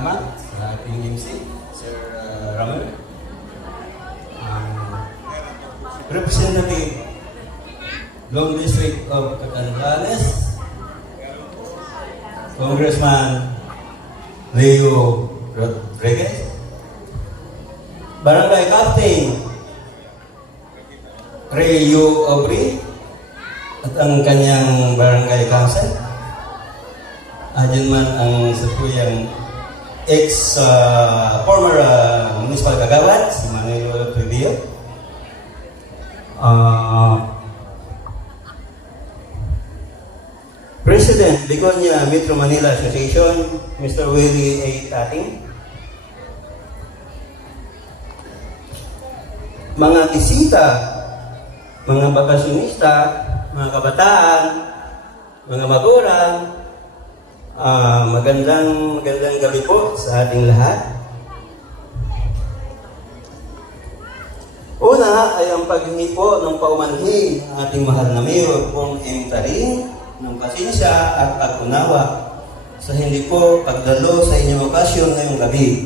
salamat sa ating MC, Sir Ramel. Representative, Long District of Catanzales, Congressman Leo Rodriguez, Barangay Captain Rayo Aubrey, at ang kanyang Barangay Council. Adyan man ang satuyang former municipal kagawad, si Manuel Trevio. President, Begonia Metro Manila Association, Mr. Willie A. Tating. Mga bisita, mga bakasyonista, mga kabataan, mga magulang, magandang gabi po sa ating lahat. Una ay ang paghingi po ng paumanhin ng ating mahal na Mayor Bong M. Taring ng pasensya at pag-unawa sa hindi po pagdalo sa inyong okasyon ngayong gabi.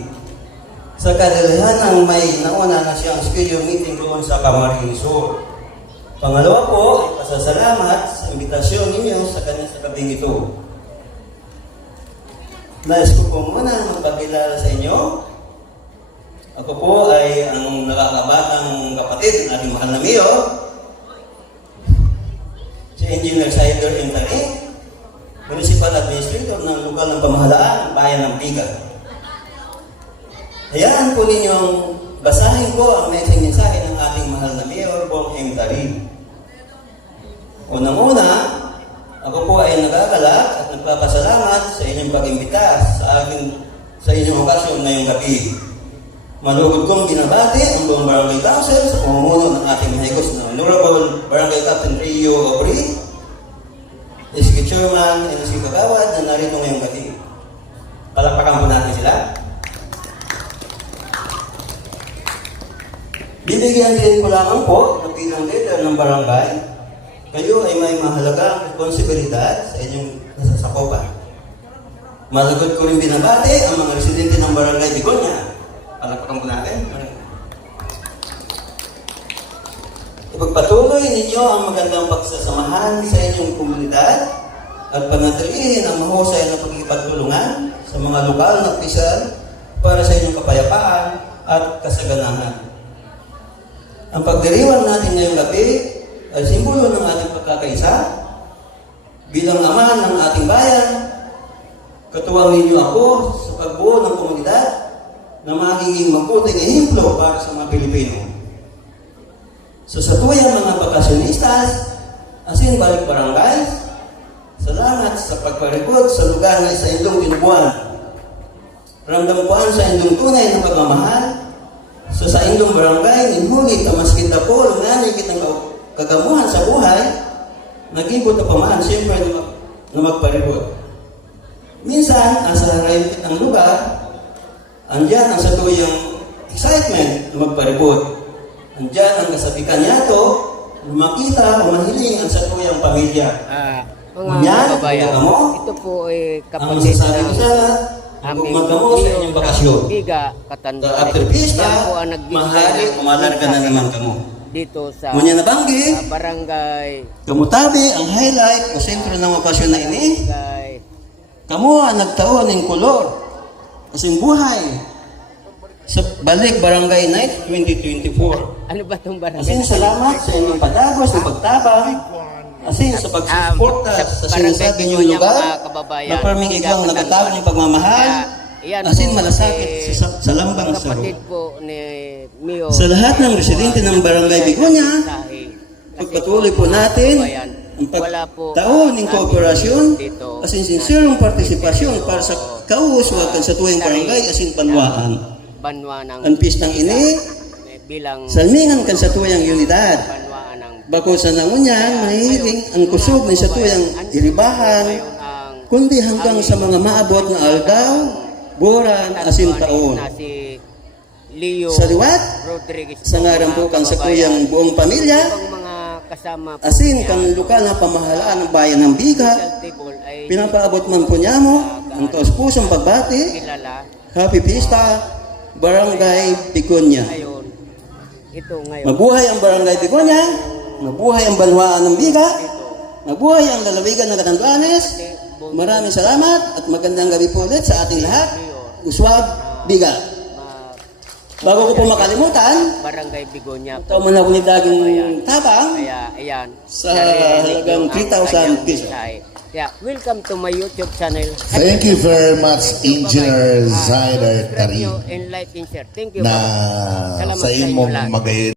Sa kadalihan may nauna na siyang schedule meeting doon sa Camarines Sur. Pangalawa po ay pasasalamat sa imbitasyon ninyo sa kanya sa gabing ito. Nais ko po muna magpakilala sa inyo. Ako po ay ang nakakabatang kapatid ng ating mahal na Mayor, si Engineer Sider M. Taring, Municipal Administrator ng lokal ng pamahalaan, Bayan ng Biga. Hayaan po ninyong basahin ko ang mensahe ng ating mahal na Mayor, Bong M. Taring. Unang-una, ako po ay nagagalak at nagpapasalamat sa inyong pag-imbita sa inyong okasyon ngayong gabi. Malugod kong binabati ang buong Barangay Council sa pamumuno ng ating mahigos na Honorable Barangay Captain Rio Aubrey, Executive Chairman, NC Kagawad na narito ngayong gabi. Palakpakan po natin sila. Bibigyan din ko lamang po na bilang leader ng barangay, kayo ay may mahalagang responsibilidad sa inyong nasasakupan. Malugod ko rin binabati ang mga residente ng Barangay Begonia. Palakpakan po natin. Ipagpatuloy ninyo ang magandang pagsasamahan sa inyong komunidad at panatilihin ang mahusay na pagkikipagtulungan sa mga lokal na opisyal para sa inyong kapayapaan at kasaganahan. Ang pagdiriwang natin ngayong gabi ay simbolo ng ating pagkakaisa. Bilang ama ng ating bayan, katuwang ninyo ako sa pagbuo ng komunidad na magiging mabuting ehemplo para sa mga Pilipino. So sa tuyang mga bakasyonistas, asin balik barangay, salamat sa pagparikot sa lugar na sa inyong tinubuan. Ramdam ko sa inyong tunay na pagmamahal, so sa inyong barangay, ninhuli tamas kita po, lunganay kitang kagamuhan sa buhay, nag-ibot na pamaan, siyempre na magparikot. Minsan, asa harayin kitang lugar, andyan ang sa tuyang excitement na magparibot. Andyan ang kasabikan niya ito, makita o mahiling ang sa tuyang pamilya. Mga kababayan, ito po ay kapatid ng magkamo sa inyong bakasyon. Biga, Catanzales. After pista, mahali, umalarga na naman kamo. Dito sa barangay. Kamutabi, ang highlight o sentro ng okasyon na ini, kamo ang nagtaon ng kolor. Kasing buhay sa balik Barangay Night 2024. Ano ba itong barangay? Asin salamat sa inyong padagos ng pagtabang. Asin sa pagsuporta sa sinasabi niyong lugar na parming ikaw nagatawag ng pagmamahal. Asin malasakit sa lambang saro. Sa lahat ng residente ng Barangay Begonia, pagpatuloy po natin ang pagtaon ng kooperasyon asin sincerong partisipasyon para sa kauswagan sa tuwing barangay asin panwaan. Ang pistang ini, salmingan kan sa tuyang unidad. Bako sa nangunyan, mahihiling ang kusog ni sa tuyang iribahan, kundi hanggang sa mga maabot na aldaw, buran, asin taon. Sa liwat, sa ngaran po kan sa tuyang buong pamilya, asin kang lokal na pamahalaan ng bayan ng Biga, pinapaabot man po niya mo ang taos pusong pagbati Happy Fiesta, Barangay Piconia. Ngayon, ito ngayon. Mabuhay ang Barangay Piconia, mabuhay ang Banwaan ng Biga, mabuhay ang lalawigan ng Catanduanes. Maraming salamat at magandang gabi po ulit sa ating lahat. Uswag, Biga. Bago ko po makalimutan, Barangay Bigonya ito muna po ni Daging Tabang Kaya, ayan. sa halagang 3,000 pesos. Yeah, welcome to my YouTube channel. Thank you very much, Thank you, Engineer bye-bye. Zyder Subscribe Tarim, nyo and like and share. Thank you. na bye-bye. Salamat sa sa inyo imong lahat. magay